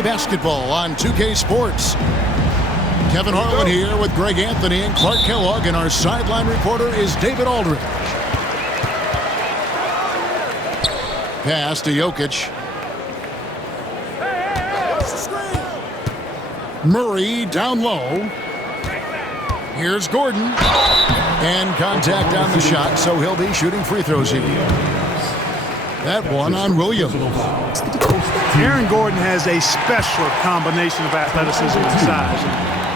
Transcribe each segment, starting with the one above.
Basketball on 2K Sports. Kevin Harlan here with Greg Anthony and Clark Kellogg, and our sideline reporter is David Aldridge. Pass to Jokic. Murray down low. Here's Gordon. And contact on the shot, so he'll be shooting free throws here. That one on Williams. Aaron Gordon has a special combination of athleticism and size.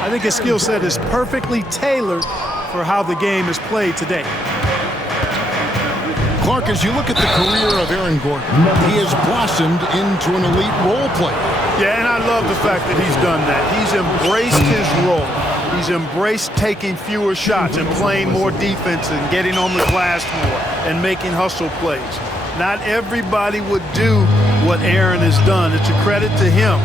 I think his skill set is perfectly tailored for how the game is played today. Clark, as you look at the career of Aaron Gordon, he has blossomed into an elite role player. Yeah, and I love the fact that he's done that. He's embraced his role. He's embraced taking fewer shots and playing more defense and getting on the glass more and making hustle plays. Not everybody would do what Aaron has done. It's a credit to him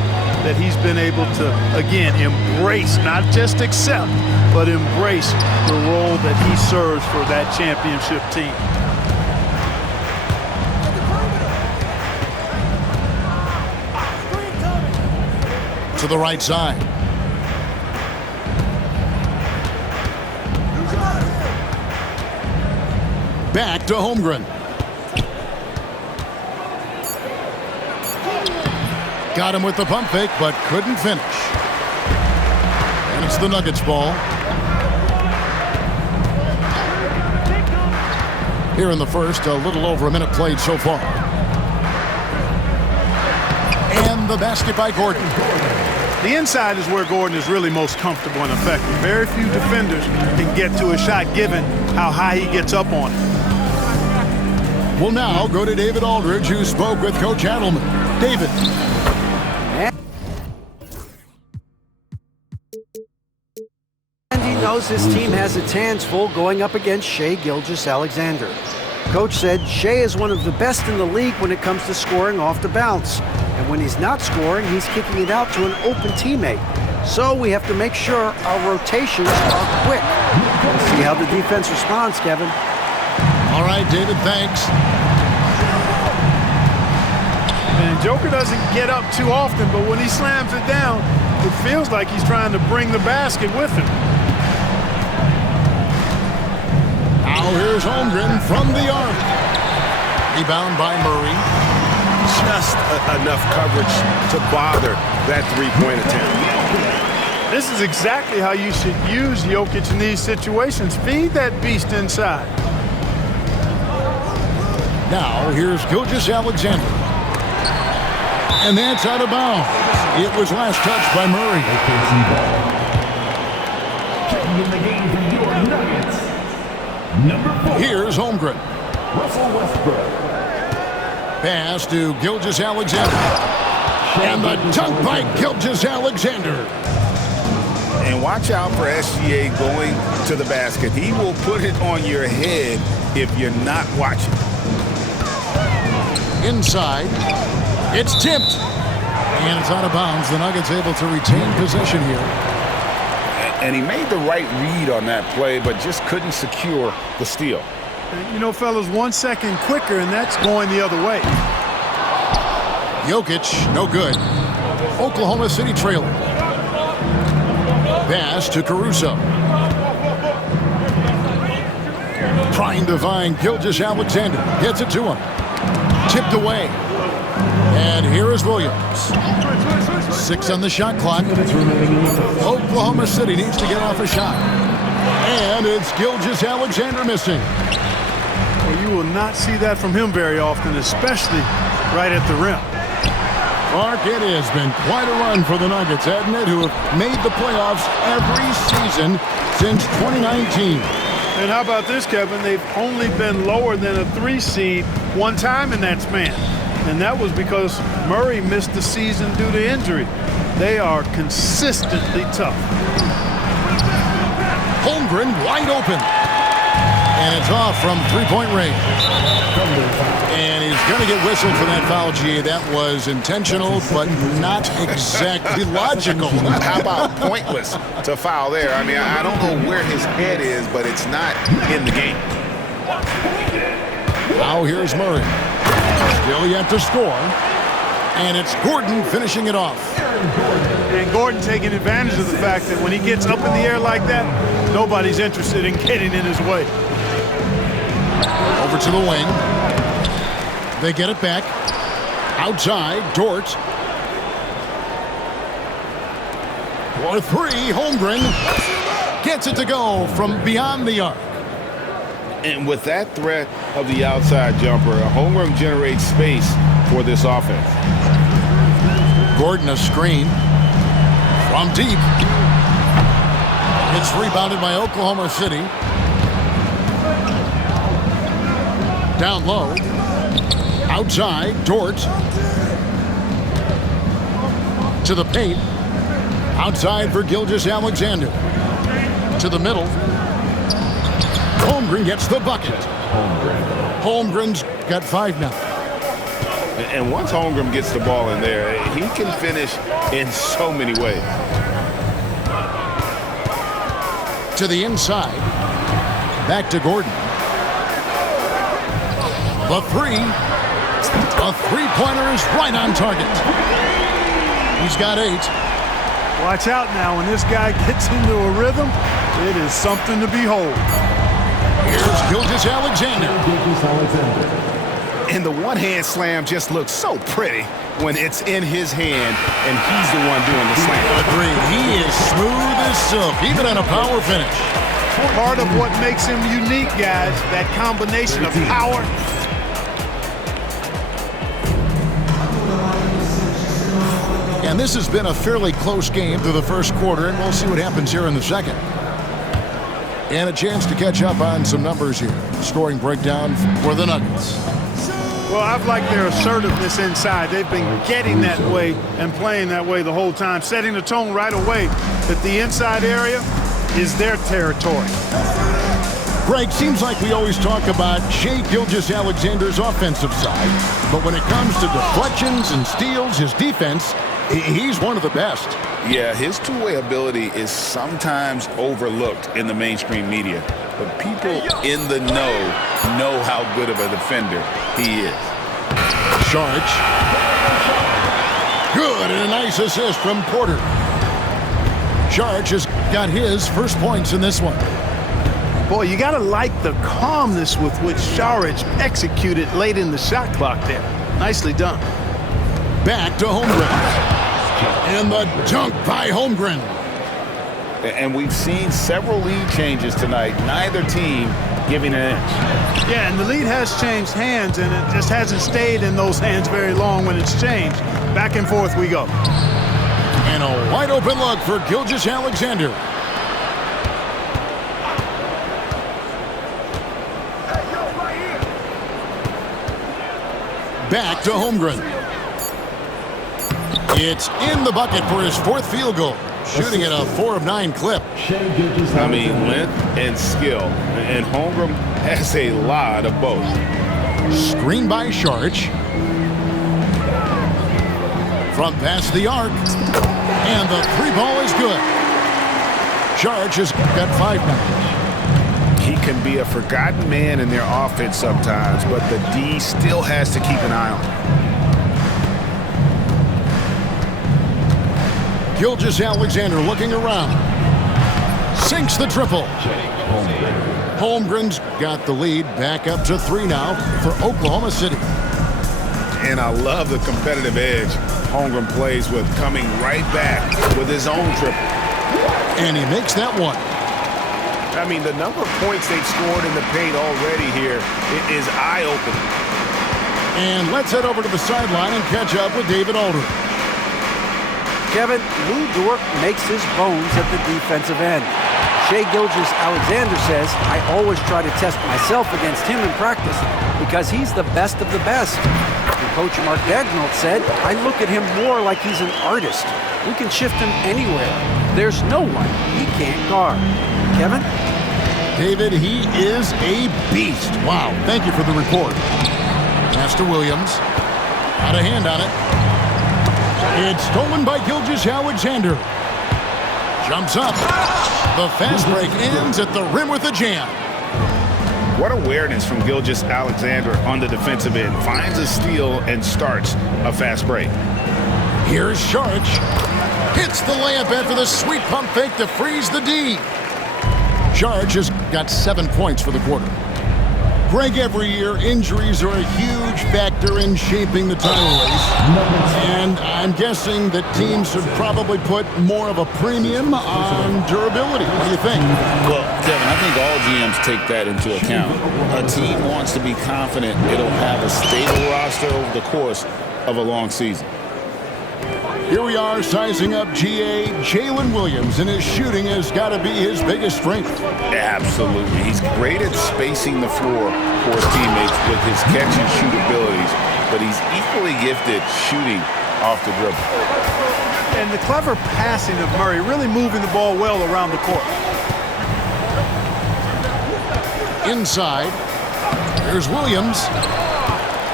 that he's been able to, again, embrace, not just accept, but embrace the role that he serves for that championship team. To the right side. Back to Holmgren. Got him with the pump fake, but couldn't finish. And it's the Nuggets ball. Here in the first, a little over a minute played so far. And the basket by Gordon. The inside is where Gordon is really most comfortable and effective. Very few defenders can get to a shot given how high he gets up on it. We'll now go to David Aldridge, who spoke with Coach Adelman. David. And he knows his team has its hands full going up against Shai Gilgeous-Alexander. Coach said Shai is one of the best in the league when it comes to scoring off the bounce. And when he's not scoring, he's kicking it out to an open teammate. So we have to make sure our rotations are quick. We'll see how the defense responds, Kevin. All right, David, thanks. And Joker doesn't get up too often, but when he slams it down, it feels like he's trying to bring the basket with him. Now here's Holmgren from the arc. Rebound by Murray. Just enough coverage to bother that three-point attempt. This is exactly how you should use Jokic in these situations. Feed that beast inside. Now here's Gilgeous-Alexander. And that's out of bounds. It was last touched by Murray. Checking in the game for your Nuggets, number 4. Here's Holmgren. Russell Westbrook. Pass to Gilgeous-Alexander. And the dunk by Gilgeous-Alexander. And watch out for SGA going to the basket. He will put it on your head if you're not watching. Inside. It's tipped. And it's out of bounds. The Nuggets able to retain possession here. And he made the right read on that play, but just couldn't secure the steal. You know, fellas, 1 second quicker, and that's going the other way. Jokic, no good. Oklahoma City trailing. Pass to Caruso. Trying to find Gilgeous-Alexander. Gets it to him. Tipped away. And here is Williams. 6 on the shot clock. Oklahoma City needs to get off a shot. And it's Gilgeous-Alexander missing. Well, you will not see that from him very often, especially right at the rim. Clark, it has been quite a run for the Nuggets, hasn't it, who have made the playoffs every season since 2019. And how about this, Kevin? They've only been lower than a 3 seed one time in that span. And that was because Murray missed the season due to injury. They are consistently tough. Holmgren wide open. And it's off from three-point range. And he's going to get whistled for that foul, G. That was intentional, but not exactly logical. How about pointless to foul there? I mean, I don't know where his head is, but it's not in the game. Now here's Murray. Still yet to score. And it's Gordon finishing it off. And Gordon taking advantage of the fact that when he gets up in the air like that, nobody's interested in getting in his way. Over to the wing. They get it back. Outside, Dort. For three, Holmgren gets it to go from beyond the arc. And with that threat of the outside jumper, Holmgren generates space for this offense. Gordon a screen from deep. It's rebounded by Oklahoma City. Down low. Outside, Dort. To the paint. Outside for Gilgeous-Alexander. To the middle. Holmgren gets the bucket. Holmgren's got 5 now. And once Holmgren gets the ball in there, he can finish in so many ways. To the inside. Back to Gordon. The three. A three-pointer is right on target. He's got 8. Watch out now. When this guy gets into a rhythm, it is something to behold. Here's Gilgeous-Alexander. And the one-hand slam just looks so pretty when it's in his hand and he's the one doing the slam. Agree. He is smooth as silk, even on a power finish. Part of what makes him unique, guys, that combination of power. And this has been a fairly close game through the first quarter, and we'll see what happens here in the second. And a chance to catch up on some numbers here. Scoring breakdown for the Nuggets. Well, I've liked their assertiveness inside. They've been getting that way and playing that way the whole time, setting the tone right away that the inside area is their territory. Greg, seems like we always talk about Shai Gilgeous-Alexander's offensive side, but when it comes to deflections and steals, his defense, he's one of the best. Yeah, his two-way ability is sometimes overlooked in the mainstream media, but people in the know how good of a defender he is. Saric. Good, and a nice assist from Porter. Saric has got his first points in this one. Boy, you got to like the calmness with which Saric executed late in the shot clock there. Nicely done. Back to Holmgren. And the dunk by Holmgren. And we've seen several lead changes tonight, neither team giving an inch. Yeah, and the lead has changed hands, and it just hasn't stayed in those hands very long when it's changed. Back and forth we go. And a wide open look for Gilgeous-Alexander. Back to Holmgren. It's in the bucket for his 4th field goal. Shooting at a 4 of 9 clip. I mean, length and skill. And Holmgren has a lot of both. Screen by Saric. From past the arc. And the 3 ball is good. Saric has got 5 now. He can be a forgotten man in their offense sometimes, but the D still has to keep an eye on him. Gilgeous-Alexander looking around. Sinks the triple. Holmgren's got the lead. Back up to 3 now for Oklahoma City. And I love the competitive edge Holmgren plays with, coming right back with his own triple. And he makes that one. I mean, the number of points they've scored in the paint already here is eye-opening. And let's head over to the sideline and catch up with David Aldridge. Kevin, Lou Dort makes his bones at the defensive end. Shai Gilgeous-Alexander says, I always try to test myself against him in practice because he's the best of the best. And Coach Mark Dagnall said, I look at him more like he's an artist. We can shift him anywhere. There's no one he can't guard. Kevin? David, he is a beast. Wow, thank you for the report. Pass to Williams. Got a hand on it. It's stolen by Gilgeous-Alexander. Jumps up. The fast break ends at the rim with a jam. What awareness from Gilgeous-Alexander on the defensive end. Finds a steal and starts a fast break. Here's Sharge. Hits the layup after the sweet pump fake to freeze the D. Sharge has got 7 points for the quarter. Greg, every year, injuries are a huge factor in shaping the title race. And I'm guessing that teams should probably put more of a premium on durability. What do you think? Well, Kevin, I think all GMs take that into account. A team wants to be confident it'll have a stable roster over the course of a long season. Here we are sizing up GA. Jalen Williams, and his shooting has got to be his biggest strength. Absolutely. He's great at spacing the floor for his teammates with his catch and shoot abilities, but he's equally gifted shooting off the dribble. And the clever passing of Murray, really moving the ball well around the court. Inside, there's Williams.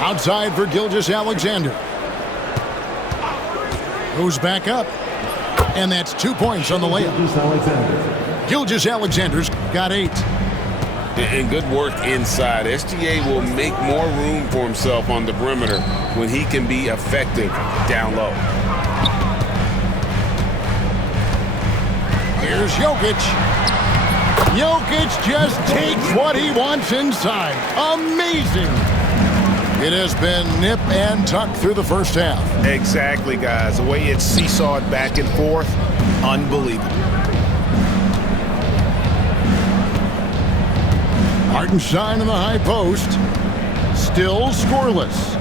Outside for Gilgeous-Alexander. Goes back up. And that's 2 points on the layup. Gilgeous-Alexander's got 8. And good work inside. SGA will make more room for himself on the perimeter when he can be effective down low. Here's Jokic. Jokic just takes what he wants inside. Amazing. It has been nip and tuck through the first half. Exactly, guys. The way it's seesawed back and forth, unbelievable. Hartenstein in the high post. Still scoreless.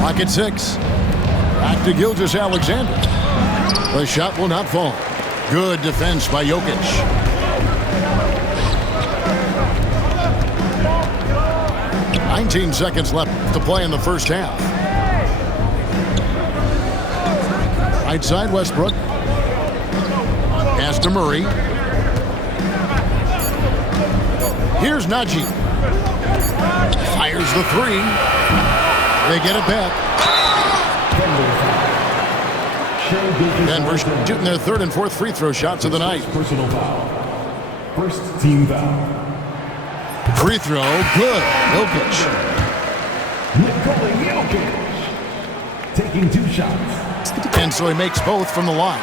Pocket 6. Back to Gilgeous-Alexander. The shot will not fall. Good defense by Jokic. 19 seconds left to play in the first half. Right side, Westbrook. Pass to Murray. Here's Najee. Fires the 3. They get it back. Denver shooting their 3rd and 4th free throw shots of the night. Personal foul. First team foul. Free throw, good. Jokic. Nikola Jokic. Taking 2 shots. And so he makes both from the line.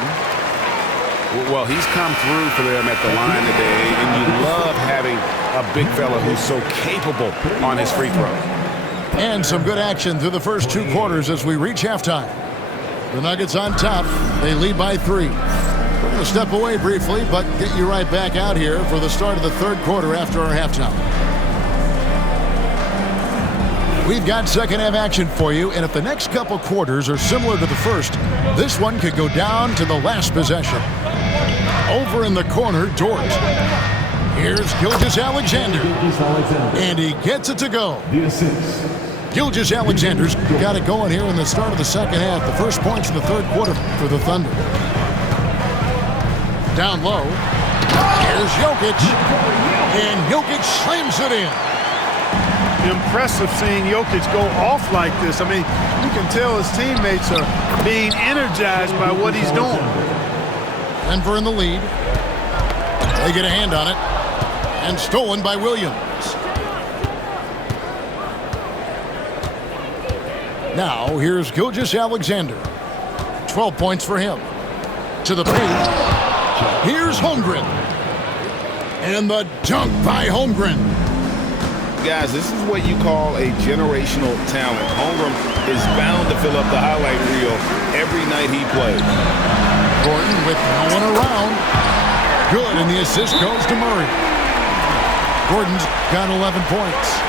Well, he's come through for them at the line today, and you love having a big fella who's so capable on his free throw. And some good action through the first 2 quarters as we reach halftime. The Nuggets on top. They lead by 3. We're going to step away briefly, but get you right back out here for the start of the 3rd quarter after our halftime. We've got second half action for you, and if the next couple quarters are similar to the first, this one could go down to the last possession. Over in the corner, Dort. Here's Gilgeous-Alexander. And he gets it to go. The assist. Gilgeous-Alexander's got it going here in the start of the second half. The first points in the 3rd quarter for the Thunder. Down low. Here's Jokic. And Jokic slams it in. Impressive seeing Jokic go off like this. I mean, you can tell his teammates are being energized by what he's doing. Denver in the lead. They get a hand on it. And stolen by Williams. Now, here's Gilgeous-Alexander. 12 points for him. To the paint. Here's Holmgren. And the dunk by Holmgren. Guys, this is what you call a generational talent. Holmgren is bound to fill up the highlight reel every night he plays. Gordon with no one around. Good, and the assist goes to Murray. Gordon's got 11 points.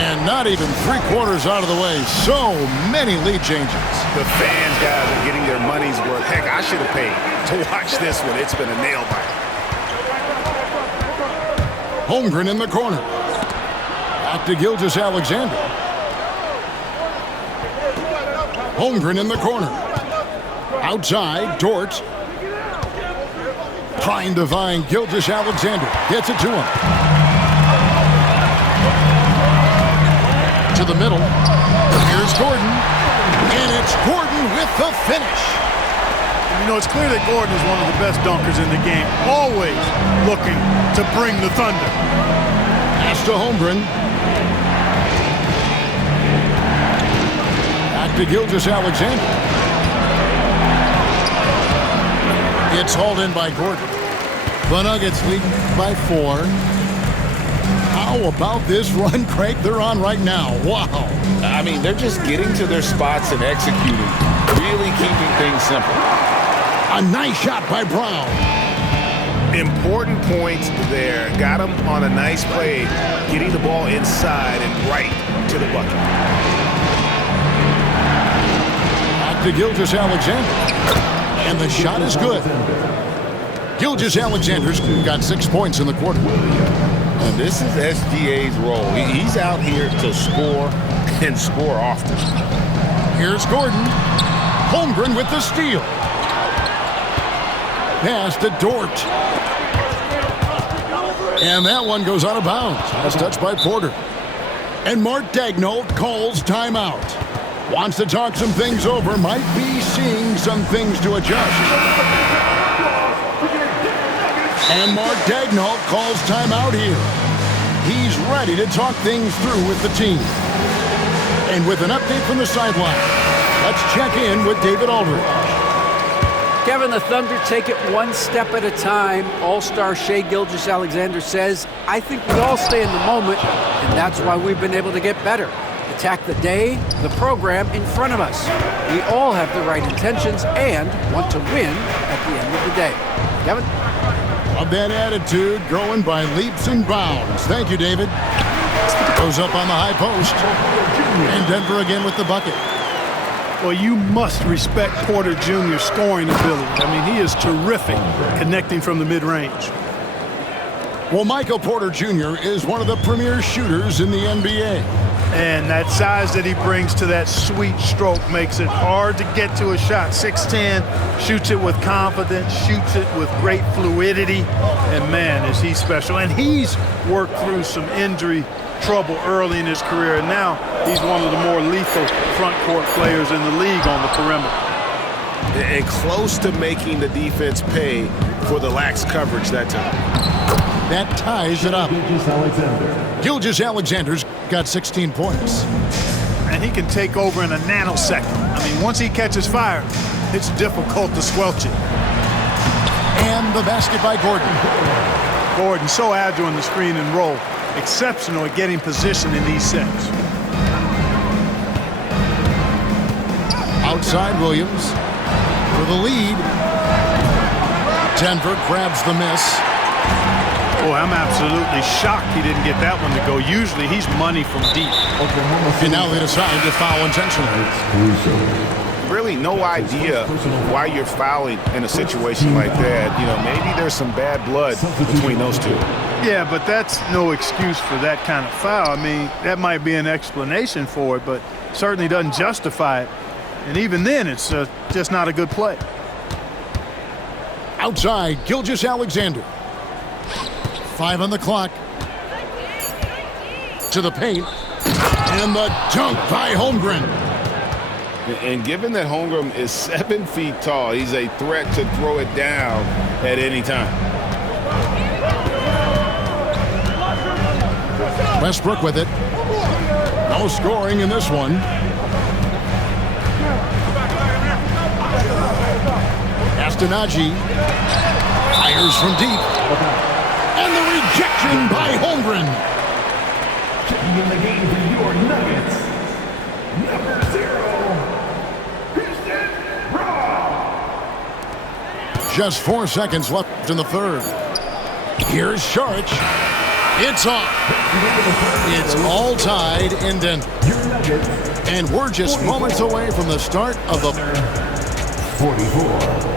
And not even 3 quarters out of the way. So many lead changes. The fans, guys, are getting their money's worth. Heck, I should have paid to watch this one. It's been a nail biter. Holmgren in the corner. Back to Gilgeous-Alexander. Holmgren in the corner. Outside, Dort. Trying to find Gilgeous-Alexander. Gets it to him. To the middle. Here's Gordon. And it's Gordon with the finish. You know, it's clear that Gordon is one of the best dunkers in the game. Always looking to bring the thunder. Pass to Holmgren. Back to Gilgeous-Alexander. It's hauled in by Gordon. The Nuggets lead by 4. How about this run, Craig, they're on right now? Wow. I mean, they're just getting to their spots and executing, really keeping things simple. A nice shot by Brown. Important points there. Got him on a nice play, getting the ball inside and right to the bucket. Back to Gilgeous-Alexander. And the shot is good. Gilgeous-Alexander's got 6 points in the quarter. And this is SGA's role. He's out here to score and score often. Here's Gordon. Holmgren with the steal. Pass to Dort. And that one goes out of bounds. That's touched by Porter. And Mark Daigneault calls timeout. Wants to talk some things over. Might be seeing some things to adjust. And Mark Daigneault calls timeout here. He's ready to talk things through with the team. And with an update from the sideline, let's check in with David Aldridge. Kevin, the Thunder take it one step at a time. All-star Shai Gilgeous-Alexander says, I think we all stay in the moment, and that's why we've been able to get better. Attack the day, the program in front of us. We all have the right intentions and want to win at the end of the day. Kevin? Of that attitude growing by leaps and bounds. Thank you, David. Goes up on the high post. And Denver again with the bucket. Well, you must respect Porter Jr.'s scoring ability. I mean, he is terrific connecting from the mid-range. Well, Michael Porter Jr. is one of the premier shooters in the NBA. And that size that he brings to that sweet stroke makes it hard to get to a shot. 6'10", shoots it with confidence, shoots it with great fluidity. And, man, is he special. And he's worked through some injury trouble early in his career, and now he's one of the more lethal front court players in the league on the perimeter. And close to making the defense pay for the lax coverage that time. That ties it up. Gilgeous-Alexander's got 16 points. And he can take over in a nanosecond. I mean, once he catches fire, it's difficult to squelch it. And the basket by Gordon. Gordon, so agile in the screen and roll. Exceptional at getting position in these sets. Outside Williams for the lead. Denver grabs the miss. Boy, I'm absolutely shocked he didn't get that one to go. Usually he's money from deep. And now they decide to foul intentionally. Really no idea why you're fouling in a situation like that. You know, maybe there's some bad blood between those two. Yeah, but that's no excuse for that kind of foul. I mean, that might be an explanation for it, but certainly doesn't justify it. And even then, it's just not a good play. Outside, Gilgeous-Alexander. 5 on the clock. To the paint. And the dunk by Holmgren. And given that Holmgren is 7 feet tall, he's a threat to throw it down at any time. Westbrook with it. No scoring in this one. Castanagi fires from deep. And the rejection by Holmgren. Checking in the game for your Nuggets, number 0, Houston Rockets. Just 4 seconds left in the third. Here's Saric. It's off. It's all tied in Denver. And we're just moments away from the start of the 44.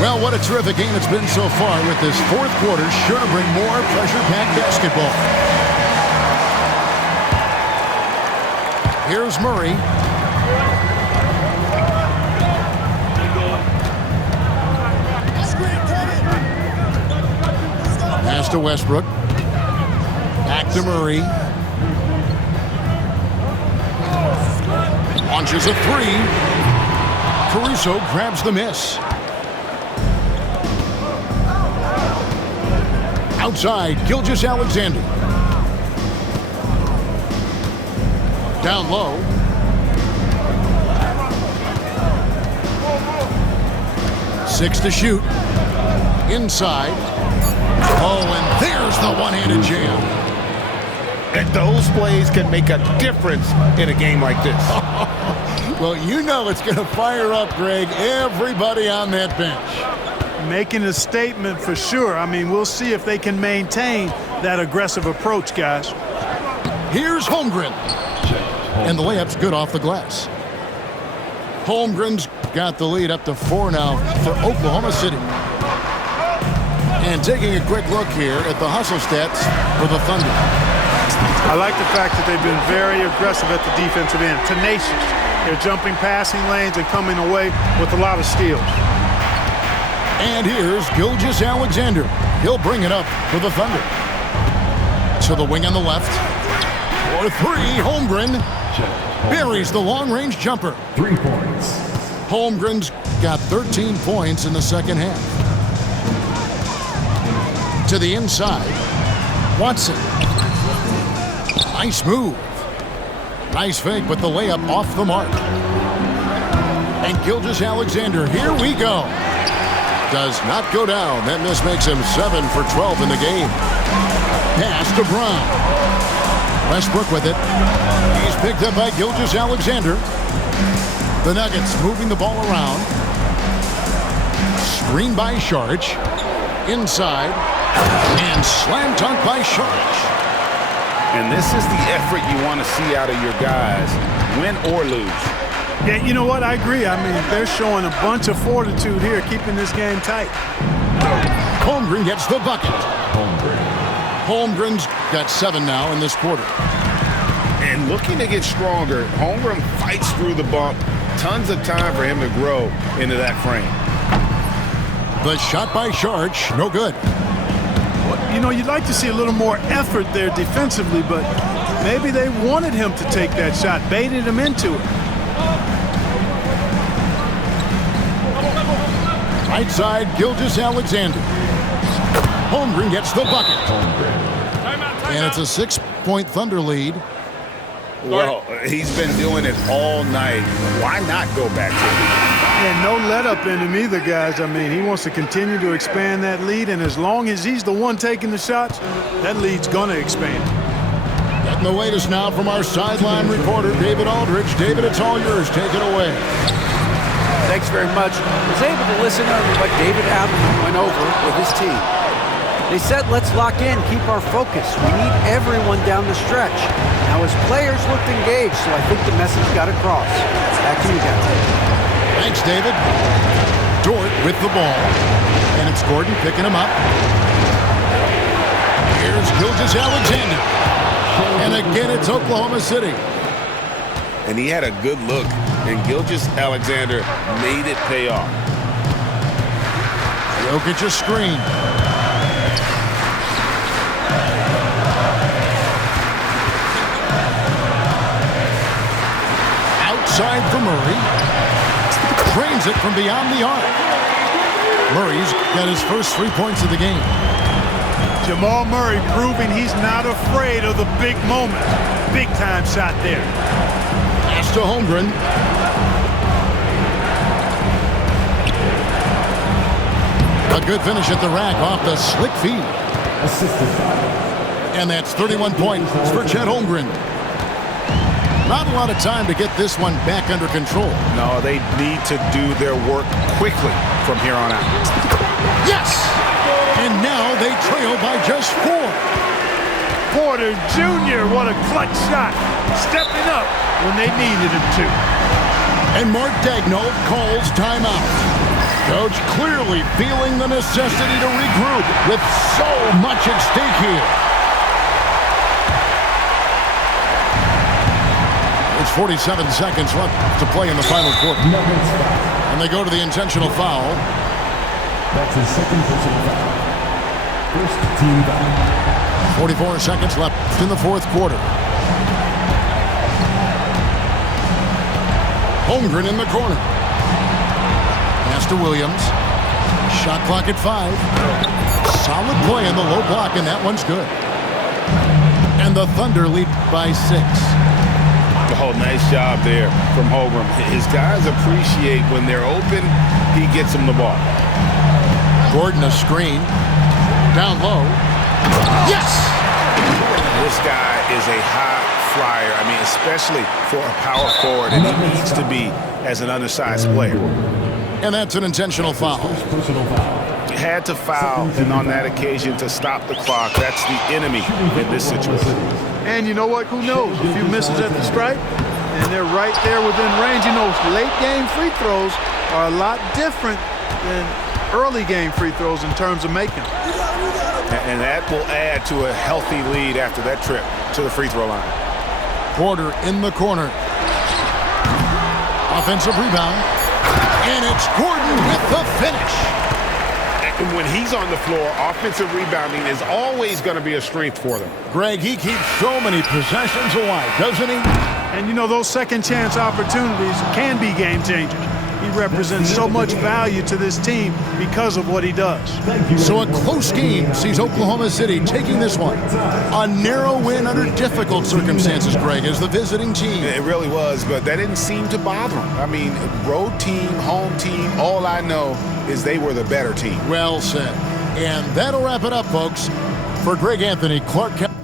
Well, what a terrific game it's been so far, with this fourth quarter sure to bring more pressure-packed basketball. Here's Murray. Pass to Westbrook. Back to Murray. Launches a three. Caruso grabs the miss. Outside, Gilgeous-Alexander. Down low. 6 to shoot. Inside. Oh, and there's the one-handed jam. And those plays can make a difference in a game like this. Well, you know it's going to fire up, Greg, everybody on that bench. Making a statement for sure. I mean, we'll see if they can maintain that aggressive approach, guys. Here's Holmgren. And the layup's good off the glass. Holmgren's got the lead up to 4 now for Oklahoma City. And taking a quick look here at the hustle stats for the Thunder. I like the fact that they've been very aggressive at the defensive end, tenacious. They're jumping passing lanes and coming away with a lot of steals. And here's Gilgeous-Alexander. He'll bring it up for the Thunder. To the wing on the left. For 3, Holmgren buries the long-range jumper. 3 points. Holmgren's got 13 points in the second half. To the inside. Watson. Nice move. Nice fake, but the layup off the mark. And Gilgeous-Alexander, here we go. Does not go down. That miss makes him 7 for 12 in the game. Pass to Brown. Westbrook with it. He's picked up by Gilgeous-Alexander. The Nuggets moving the ball around. Screen by Saric. Inside. And slam dunk by Saric. And this is the effort you want to see out of your guys, win or lose. Yeah, you know what? I agree. I mean, they're showing a bunch of fortitude here, keeping this game tight. Holmgren gets the bucket. Holmgren's got 7 now in this quarter. And looking to get stronger, Holmgren fights through the bump. Tons of time for him to grow into that frame. The shot by Saric, no good. You know, you'd like to see a little more effort there defensively, but maybe they wanted him to take that shot, baited him into it. Right side, Gilgeous-Alexander. Holmgren gets the bucket. And it's a 6-point Thunder lead. Well, he's been doing it all night. Why not go back to it? And no let up in him either, guys. I mean, he wants to continue to expand that lead, and as long as he's the one taking the shots, that lead's going to expand. Getting the latest now from our sideline reporter, David Aldridge. David, it's all yours. Take it away. Thanks very much. I was able to listen to what David Allen went over with his team. They said, let's lock in, keep our focus. We need everyone down the stretch. Now, his players looked engaged, so I think the message got across. Back to you guys. Thanks, David. Dort with the ball. And it's Gordon picking him up. Here's Gilgeous-Alexander. And again, it's Oklahoma City. And he had a good look, and Gilgeous-Alexander made it pay off. Jokic a screen. Outside for Murray. Drains it from beyond the arc. Murray's got his first 3 points of the game. Jamal Murray proving he's not afraid of the big moment. Big time shot there. Pass to Holmgren. A good finish at the rack off the slick feed. And that's 31 points for Chet Holmgren. Not a lot of time to get this one back under control. No, they need to do their work quickly from here on out. Yes! And now they trail by just 4. Porter Jr., what a clutch shot. Stepping up when they needed him to. And Mark Daigneault calls timeout. Coach clearly feeling the necessity to regroup with so much at stake here. It's 47 seconds left to play in the final quarter. And they go to the intentional foul. That's his second personal foul. First team foul. 44 seconds left in the fourth quarter. Holmgren in the corner. Pass to Williams. Shot clock at 5. Solid play in the low block, and that one's good. And the Thunder lead by 6. Oh, nice job there from Holmgren. His guys appreciate when they're open, he gets them the ball. Gordon a screen. Down low. Yes! This guy is a high flyer. I mean, especially for a power forward, and he needs to be as an undersized player. And that's an intentional foul. Personal foul. Had to foul, and on that occasion to stop the clock. That's the enemy in this situation. And you know what? Who knows? A few misses at the stripe, and they're right there within range. You know, late game free throws are a lot different than early game free throws in terms of making them. And that will add to a healthy lead after that trip to the free throw line. Porter in the corner. Offensive rebound. And it's Gordon with the finish. And when he's on the floor, offensive rebounding is always going to be a strength for them. Greg, he keeps so many possessions alive, doesn't he? And you know, those second chance opportunities can be game changers. He represents so much value to this team because of what he does. So a close game sees Oklahoma City taking this one. A narrow win under difficult circumstances, Greg, as the visiting team. It really was, but that didn't seem to bother him. I mean, road team, home team, all I know is they were the better team. Well said. And that'll wrap it up, folks. For Greg Anthony, Clark County.